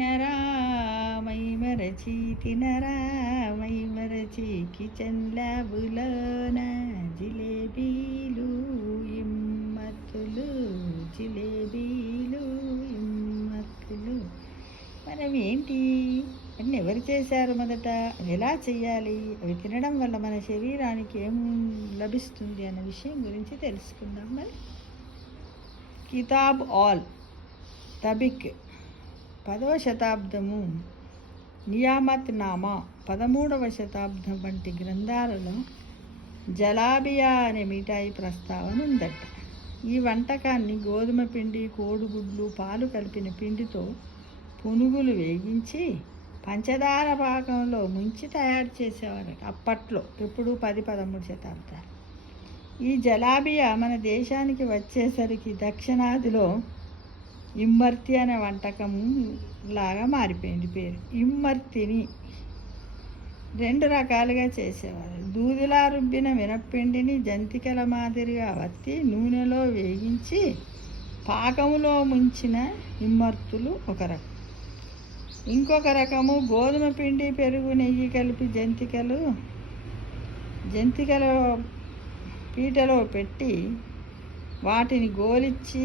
తినరా మైమరచి తినరా మైమరచి కిచెన్ ల్యాబులోన జిలేబీలు ఇమ్మత్తులు జిలేబీలు ఇమ్మత్తులు. మనం ఏంటి అన్నీ ఎవరు చేశారు, మొదట అవి ఎలా చేయాలి, అవి తినడం వల్ల మన శరీరానికి ఏం లభిస్తుంది అన్న విషయం గురించి తెలుసుకుందాం. మరి కితాబ్ ఆల్ తబిక్ 10వ శతాబ్దము, నియామత్ నామా 13వ శతాబ్దం వంటి గ్రంథాలలో జలాబియా అనే మిఠాయి ప్రస్తావన ఉందట. ఈ వంటకాన్ని గోధుమ పిండి, కోడిగుడ్లు, పాలు కలిపిన పిండితో పునుగులు వేగించి పంచదార పాకంలో ముంచి తయారు చేసేవారట అప్పట్లో. ఎప్పుడు 10-13 శతాబ్దాలు. ఈ జలాబియా మన దేశానికి వచ్చేసరికి దక్షిణాదిలో ఇమ్మర్తి అనే వంటకం లాగా మారిపోయింది పేరు. ఇమ్మర్తిని 2 రకాలుగా చేసేవారు. దూదిలా రుబ్బిన మినప్పిండిని జంతికల మాదిరిగా వత్తి నూనెలో వేగించి పాకములో ముంచిన ఇమ్మర్తులు ఒక రకం. ఇంకొక రకము గోధుమ పిండి, పెరుగు, నెయ్యి కలిపి జంతికల పీటలో పెట్టి వాటిని గోలిచ్చి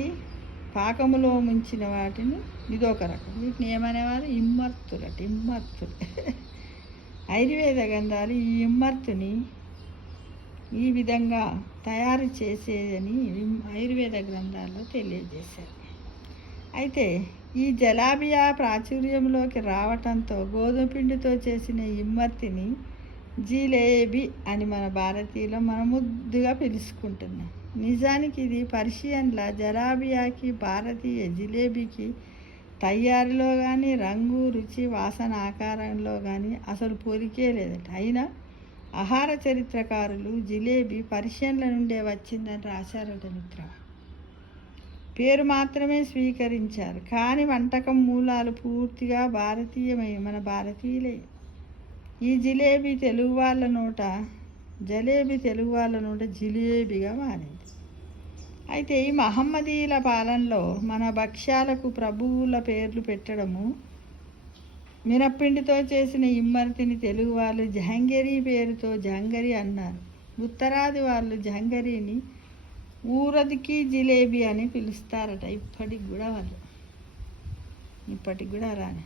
పాకములో ముంచిన వాటిని ఇదొక రకం. వీటిని ఏమనేవారు? ఇమ్మర్తులట. ఇమ్మర్తులు. ఆయుర్వేద గ్రంథాలు ఈ ఇమ్మర్తుని ఈ విధంగా తయారు చేసేదని ఆయుర్వేద గ్రంథాల్లో తెలియజేశారు. అయితే ఈ జలాబియా ప్రాచుర్యంలోకి రావటంతో గోధుమ పిండితో చేసిన ఇమ్మర్తిని జిలేబీ అని మన భారతీయులు మనం ముద్దుగా పిలుచుకుంటున్నాం. నిజానికి ఇది పర్షియన్ల జలాబియాకి, భారతీయ జిలేబీకి తయారీలో కానీ, రంగు, రుచి, వాసన, ఆకారంలో కానీ అసలు పోలికే లేదట. అయినా ఆహార చరిత్రకారులు జిలేబీ పర్షియన్ల నుండే వచ్చిందని రాశారట మిత్ర. పేరు మాత్రమే స్వీకరించారు, కానీ వంటకం మూలాలు పూర్తిగా భారతీయమై మన భారతీయులే. ఈ జలేబీ తెలుగు వాళ్ళ నోట జిలేబీగా మారింది. అయితే ఈ మహమ్మదీయుల పాలనలో మన భక్ష్యాలకు ప్రభువుల పేర్లు పెట్టడము, మినప్పిండితో చేసిన ఇమ్మర్తిని తెలుగు వాళ్ళు జహంగరీ పేరుతో జంగరి అన్నారు. ఉత్తరాది వాళ్ళు జంగరీని ఊరదికి జిలేబీ అని పిలుస్తారట ఇప్పటికి కూడా రాని.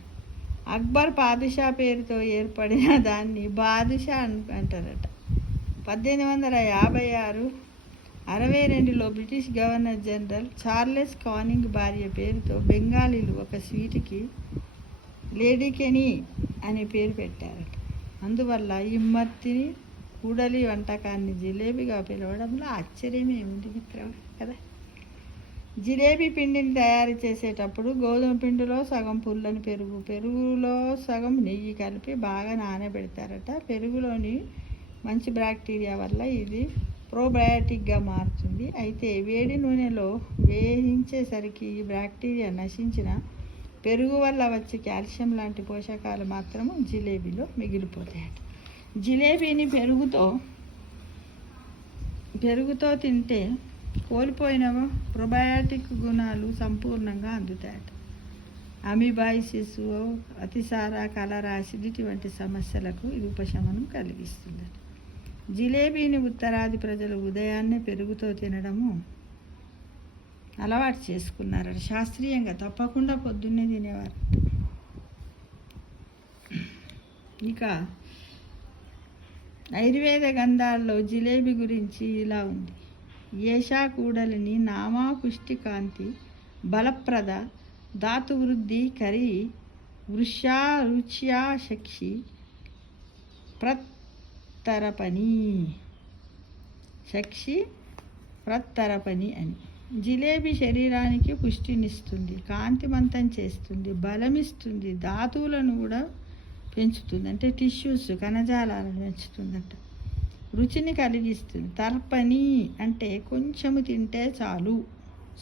అక్బర్ పాదుషా పేరుతో ఏర్పడిన దాన్ని బాదుషా అంటారట. 1856-62లో British governor general Charles Canning భార్య పేరుతో బెంగాలీలు ఒక స్వీట్కి లేడీ కెనీ అనే పేరు పెట్టారట. అందువల్ల ఇమ్మర్తిని కూడలి వంటకాన్ని జిలేబీగా పిలవడంలో ఆశ్చర్యమేముంది మిత్రమా కదా. జిలేబీ పిండిని తయారు చేసేటప్పుడు గోధుమ పిండిలో సగం పుల్లని పెరుగులో సగం నెయ్యి కలిపి బాగా నానబెడతారట. పెరుగులోని మంచి బ్యాక్టీరియా వల్ల ఇది ప్రోబయాటిక్గా మారుతుంది. అయితే వేడి నూనెలో వేయించేసరికి ఈ బ్యాక్టీరియా నశించిన పెరుగు వల్ల వచ్చే కాల్షియం లాంటి పోషకాలు మాత్రము జిలేబీలో మిగిలిపోతాయట. జిలేబీని పెరుగుతో తింటే కోల్పోయిన ప్రోబయాటిక్ గుణాలు సంపూర్ణంగా అందుతాయట. అమీబాయిసిస్, అతిసార, కలరా, అసిడిటీ వంటి సమస్యలకు ఇది ఉపశమనం కలిగిస్తుందట. జిలేబీని ఉత్తరాది ప్రజలు ఉదయాన్నే పెరుగుతో తినడము అలవాటు చేసుకున్నారట. శాస్త్రీయంగా తప్పకుండా పొద్దున్నే తినేవారు. ఇక ఆయుర్వేద గ్రంథాల్లో జిలేబీ గురించి ఇలా ఉంది. ఏషా కూడలిని నామా పుష్టి కాంతి బలప్రద ధాతువృద్ధి కరి వృష్యా రుచ్యా శక్షి ప్రత్తరపని అని. జిలేబీ శరీరానికి పుష్టినిస్తుంది, కాంతిమంతం చేస్తుంది, బలమిస్తుంది, ధాతువులను కూడా పెంచుతుంది. అంటే టిష్యూస్, కణజాలాలను పెంచుతుందట. రుచిని కలిగిస్తుంది. తర్పణి అంటే కొంచెము తింటే చాలు,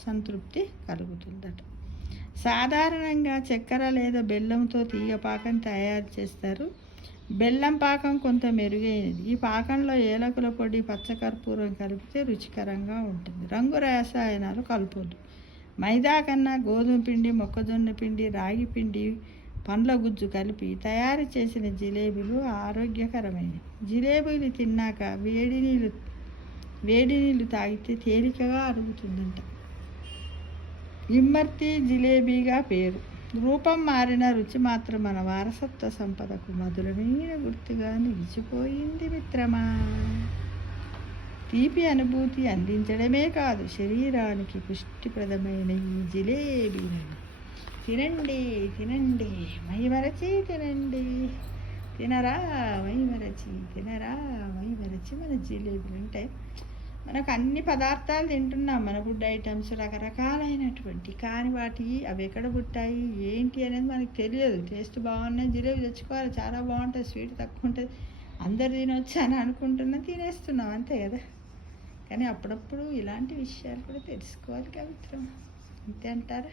సంతృప్తి కలుగుతుందట. సాధారణంగా చక్కెర లేదా బెల్లంతో తీగ పాకం తయారు చేస్తారు. బెల్లం పాకం కొంత మెరుగైనది. ఈ పాకంలో ఏలకుల పొడి, పచ్చకర్పూరం కలిపితే రుచికరంగా ఉంటుంది. రంగు రసాయనాలు కలపొద్దు. మైదా కన్నా గోధుమ పిండి, మొక్కజొన్న పిండి, రాగి పిండి పండ్ల గుజ్జు కలిపి తయారు చేసిన జిలేబీలు ఆరోగ్యకరమైనవి. జిలేబీలు తిన్నాక వేడి నీళ్ళు తాగితే తేలికగా అరుగుతుందంట. ఇమ్మర్తి జిలేబీగా పేరు. రూపం మారిన రుచి మాత్రం మన వారసత్వ సంపదకు మధురమైన గుర్తుగా నిలిచిపోయింది మిత్రమా. తీపి అనుభూతి అందించడమే కాదు, శరీరానికి పుష్టిప్రదమైన ఈ జిలేబీలను తినండి తినండి మైమరచి తినండి. తినరా మైమరచి మన జిలేబీలు అంటే మనకు అన్ని పదార్థాలు తింటున్నాం, మన ఫుడ్ ఐటమ్స్ రకరకాలైనటువంటి, కానీ అవి ఎక్కడ పుట్టాయి ఏంటి అనేది మనకు తెలియదు. టేస్ట్ బాగున్నాయి, జిలేబీ తెచ్చుకోవాలి, చాలా బాగుంటుంది, స్వీట్ తక్కువ ఉంటుంది, అందరు తినొచ్చు అని అనుకుంటున్నాం, తినేస్తున్నాం అంతే కదా. కానీ అప్పుడప్పుడు ఇలాంటి విషయాలు కూడా తెలుసుకోవాలి కవిత్రం, అంతే అంటారా?